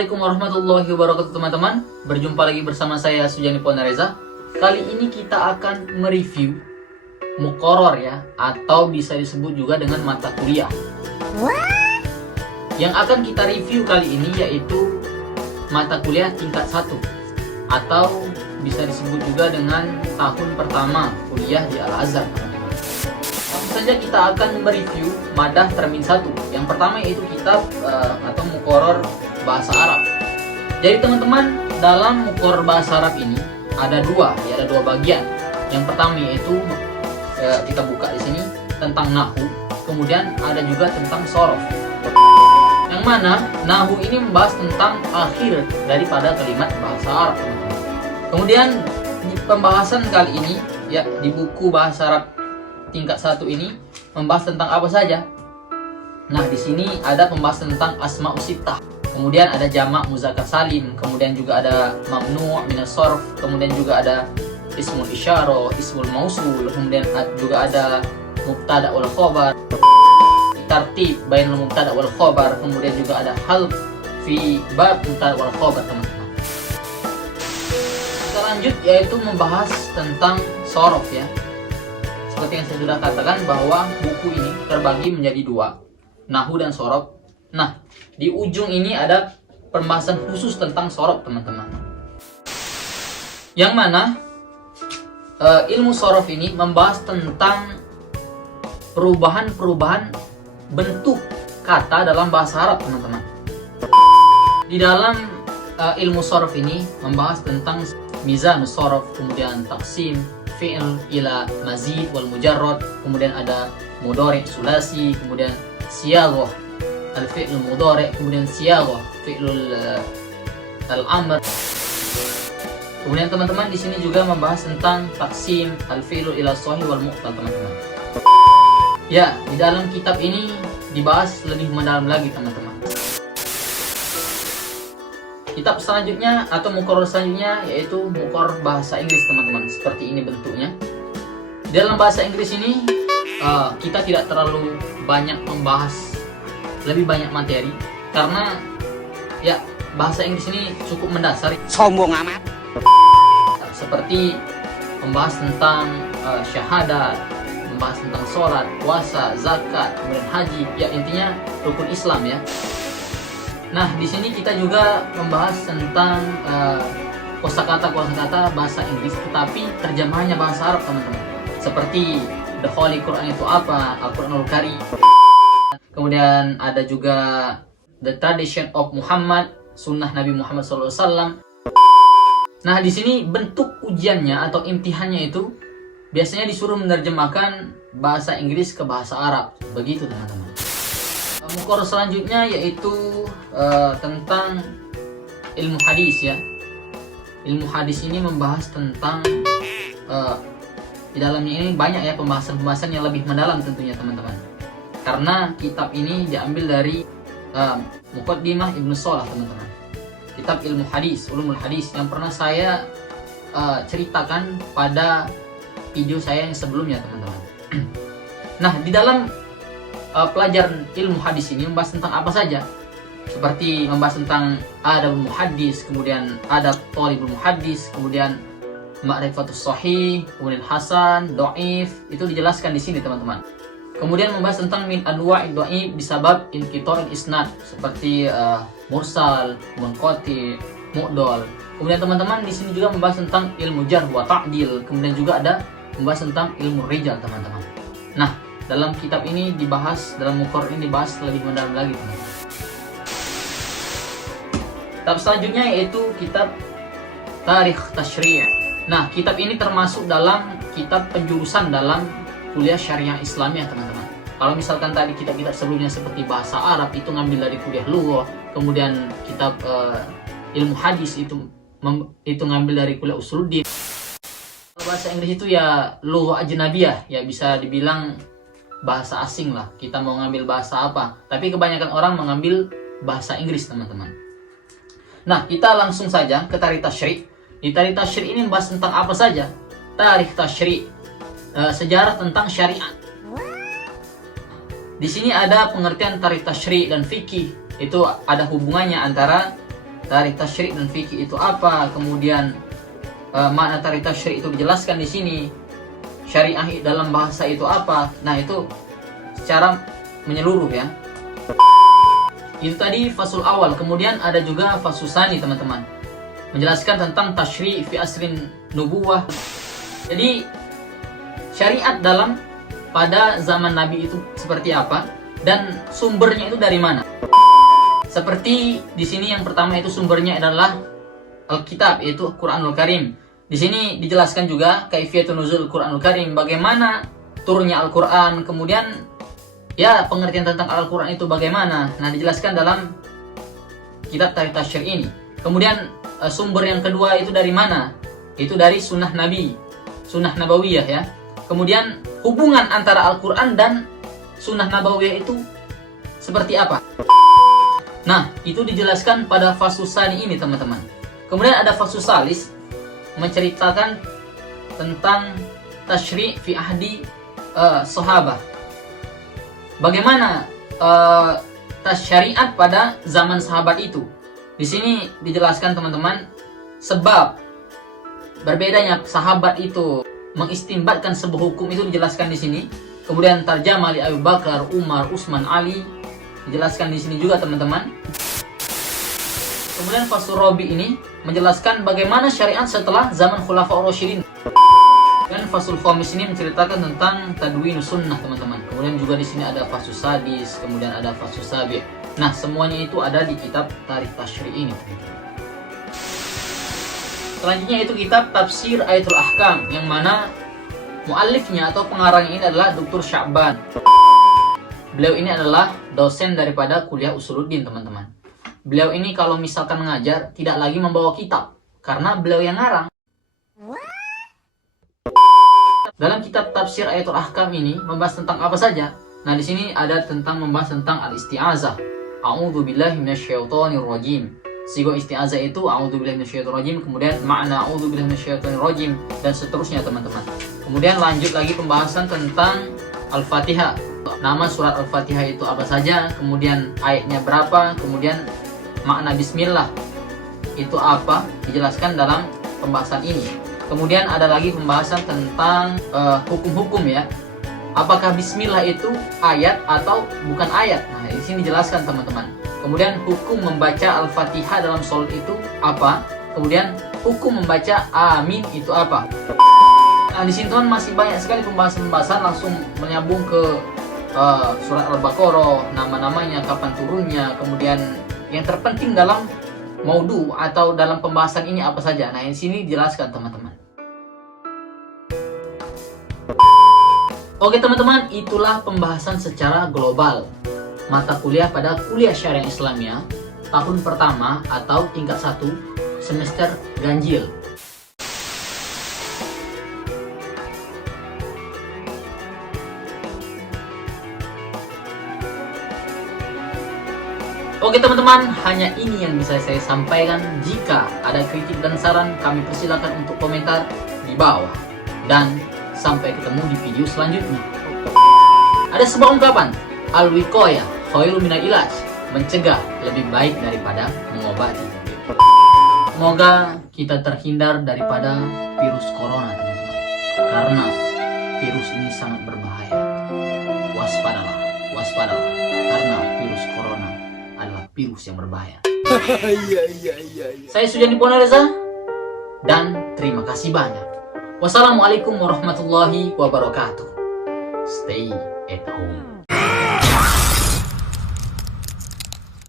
Assalamualaikum warahmatullahi wabarakatuh teman-teman. Berjumpa lagi bersama saya Sujani Ponareza. Kali ini kita akan mereview muqarrar ya, atau bisa disebut juga dengan mata kuliah. Yang akan kita review kali ini yaitu mata kuliah tingkat 1, atau bisa disebut juga dengan tahun pertama kuliah di Al-Azhar. Langsung saja kita akan mereview madah termin 1. Yang pertama yaitu kitab atau muqarrar bahasa Arab. Jadi teman-teman, dalam muqarrar bahasa Arab ini ada dua bagian. Yang pertama yaitu kita buka di sini tentang nahwu, kemudian ada juga tentang shorof. Yang mana nahwu ini membahas tentang akhir daripada kalimat bahasa Arab. Kemudian di pembahasan kali ini ya di buku bahasa Arab tingkat 1 ini membahas tentang apa saja? Nah, di sini ada pembahasan tentang asma'us sittah. Kemudian ada jamak muzakkar salim, kemudian juga ada mamnu' minas shorf, kemudian juga ada ismul isyarah, ismul mausul, kemudian juga ada mubtada wal khabar, tartib bainal mubtada wal khabar, kemudian juga ada hal fi bab mubtada wal khabar, teman-teman. Kita lanjut yaitu membahas tentang shorof ya. Seperti yang saya sudah katakan bahwa buku ini terbagi menjadi dua, nahwu dan shorof. Nah, di ujung ini ada pembahasan khusus tentang shorof, teman-teman. Yang mana ilmu shorof ini membahas tentang perubahan-perubahan bentuk kata dalam bahasa Arab, teman-teman. Di dalam ilmu shorof ini membahas tentang mizan shorof, kemudian taqsim fi'il ila mazid wal mujarrad, kemudian ada mudhari sulasi, kemudian siyaghah al-fi'l mudhari, kemudian siyaghah fi'lul al-amr. Kemudian teman-teman di sini juga membahas tentang taksim al-fi'lu ila shahih wal mu'tal, teman-teman. Ya, di dalam kitab ini dibahas lebih mendalam lagi, teman-teman. Kitab selanjutnya atau muqarrar selanjutnya yaitu muqarrar bahasa Inggris, teman-teman. Seperti ini bentuknya. Di dalam bahasa Inggris ini kita tidak terlalu banyak membahas lebih banyak materi karena ya bahasa Inggris ini cukup mendasar. Sombong amat. Seperti membahas tentang syahadat, membahas tentang sholat, puasa, zakat, kemudian haji, ya intinya rukun Islam ya. Nah, di sini kita juga membahas tentang kosakata bahasa Inggris, tetapi terjemahannya bahasa Arab, teman-teman. Seperti the Holy Quran itu apa, Al-Quranul Karim. Kemudian ada juga the tradition of Muhammad, sunnah Nabi Muhammad SAW. Nah, di sini bentuk ujiannya atau imtihannya itu biasanya disuruh menerjemahkan bahasa Inggris ke bahasa Arab. Begitu, teman-teman. Muqarrar selanjutnya yaitu tentang ilmu hadis ya. Ilmu hadis ini membahas tentang di dalamnya ini banyak ya pembahasan-pembahasan yang lebih mendalam tentunya, teman-teman. Karena kitab ini diambil dari Muqaddimah Ibnu Shalah, teman-teman. Kitab ilmu hadis, ulumul hadis yang pernah saya ceritakan pada video saya yang sebelumnya, teman-teman. Nah, di dalam pelajaran ilmu hadis ini membahas tentang apa saja? Seperti membahas tentang adabul muhaddis, kemudian adab thalibul muhaddis, kemudian ma'rifatus shahih, kemudian hasan, dhaif, itu dijelaskan di sini, teman-teman. Kemudian membahas tentang min anwa'id dhaif bisabab inqita'il isnad, seperti mursal, munqati, mu'dal. Kemudian teman-teman di sini juga membahas tentang ilmu jarh wa ta'dil, kemudian juga ada membahas tentang ilmu rijal, teman-teman. Nah, dalam kitab ini dibahas, dalam muqarrar ini dibahas lebih mendalam lagi, teman-teman. Kitab selanjutnya yaitu kitab Tarikh Tasyri'. Nah, kitab ini termasuk dalam kitab penjurusan dalam kuliah syariah Islamiyah, teman-teman. Kalau misalkan tadi kitab-kitab sebelumnya seperti bahasa Arab itu ngambil dari kuliah lughah, kemudian kitab ilmu hadis itu ngambil dari kuliah usuluddin. Bahasa Inggris itu ya lughah ajnabiyah, ya bisa dibilang bahasa asing lah. Kita mau ngambil bahasa apa, tapi kebanyakan orang mengambil bahasa Inggris, teman-teman. Nah, kita langsung saja ke Tarikh Tasyri'. Di Tarikh Tasyri' ini membahas tentang apa saja? Tarikh Tasyri', sejarah tentang syariat. Di sini ada pengertian Tarikh Tasyri' dan fikih. Itu ada hubungannya antara tarikh tasyri' dan fikih itu apa, kemudian makna tarikh tasyri' itu dijelaskan di sini, syariah dalam bahasa itu apa. Nah, itu secara menyeluruh ya. Itu tadi fasul awal. Kemudian ada juga fasul sani, teman-teman, menjelaskan tentang tasyri' fi asrin nubuwah. Jadi syariat dalam pada zaman Nabi itu seperti apa dan sumbernya itu dari mana. Seperti di sini yang pertama itu sumbernya adalah Alkitab, yaitu Quranul Karim. Di sini dijelaskan juga kaifiyatun nuzul Quranul Karim, bagaimana turunnya Al-Quran, kemudian ya pengertian tentang Al-Quran itu bagaimana. Nah, dijelaskan dalam kitab Tarikh Tasyri' ini. Kemudian sumber yang kedua itu dari mana? Itu dari sunnah Nabi, sunnah Nabawiyah ya. Kemudian hubungan antara Al-Quran dan sunnah Nabawiyah itu seperti apa? Nah, itu dijelaskan pada fasus sani ini, teman-teman. Kemudian ada fasus salis, menceritakan tentang tasyri' fi ahdi sahabah. Bagaimana syariat pada zaman sahabat itu. Di sini dijelaskan, teman-teman, sebab berbedanya sahabat itu mengistinbatkan sebuah hukum itu dijelaskan di sini. Kemudian tarjamah li Abu Bakar, Umar, Utsman, Ali dijelaskan di sini juga, teman-teman. Kemudian fasul Rabi ini menjelaskan bagaimana syariat setelah zaman Khulafaur Rasyidin. Dan fasul Khamis ini menceritakan tentang tadwinus sunnah, teman-teman. Kemudian juga di sini ada fasul Sadis, kemudian ada fasul Sabi'. Nah, semuanya itu ada di kitab Tarikh Tasyri' ini. Selanjutnya itu kitab Tafsir Ayatul Ahkam, yang mana muallifnya atau pengarangnya ini adalah Dr. Sya'ban. Beliau ini adalah dosen daripada kuliah Usuluddin, teman-teman. Beliau ini kalau misalkan mengajar tidak lagi membawa kitab, karena beliau yang ngarang. Dalam kitab Tafsir Ayatul Ahkam ini membahas tentang apa saja? Nah, di sini ada tentang membahas tentang al-isti'azah. A'udzubillahi minasyaitonir rajim. Sigo isti'azah itu a'udzubillahi minasyaitonir rajim, kemudian makna a'udzubillahi minasyaitonir rajim, dan seterusnya, teman-teman. Kemudian lanjut lagi pembahasan tentang Al-Fatihah. Nama surat Al-Fatihah itu apa saja, kemudian ayatnya berapa, kemudian makna bismillah itu apa, dijelaskan dalam pembahasan ini. Kemudian ada lagi pembahasan tentang hukum-hukum ya. Apakah bismillah itu ayat atau bukan ayat? Nah, di sini dijelaskan, teman-teman. Kemudian hukum membaca Al-Fatihah dalam sholat itu apa? Kemudian hukum membaca amin itu apa? Nah, di sini teman masih banyak sekali pembahasan-pembahasan, langsung menyambung ke surat Al-Baqarah, nama-namanya, kapan turunnya, kemudian yang terpenting dalam maudu atau dalam pembahasan ini apa saja. Nah, di sini dijelaskan, teman-teman. Oke, teman-teman, itulah pembahasan secara global mata kuliah pada kuliah Syariah Islamiyah tahun pertama atau tingkat 1 semester ganjil. Oke, teman-teman, hanya ini yang bisa saya sampaikan. Jika ada kritik dan saran, kami persilakan untuk komentar di bawah. Dan sampai ketemu di video selanjutnya. Ada sebuah ungkapan, al-wiqayah khairun minal ilaj, mencegah lebih baik daripada mengobati. Semoga kita terhindar daripada virus corona, teman-teman. Karena virus ini sangat berbahaya. Waspadalah, waspadalah. Karena virus corona adalah virus yang berbahaya. Saya Sujani Ponareza dan terima kasih banyak. Wassalamualaikum warahmatullahi wabarakatuh. Stay at home.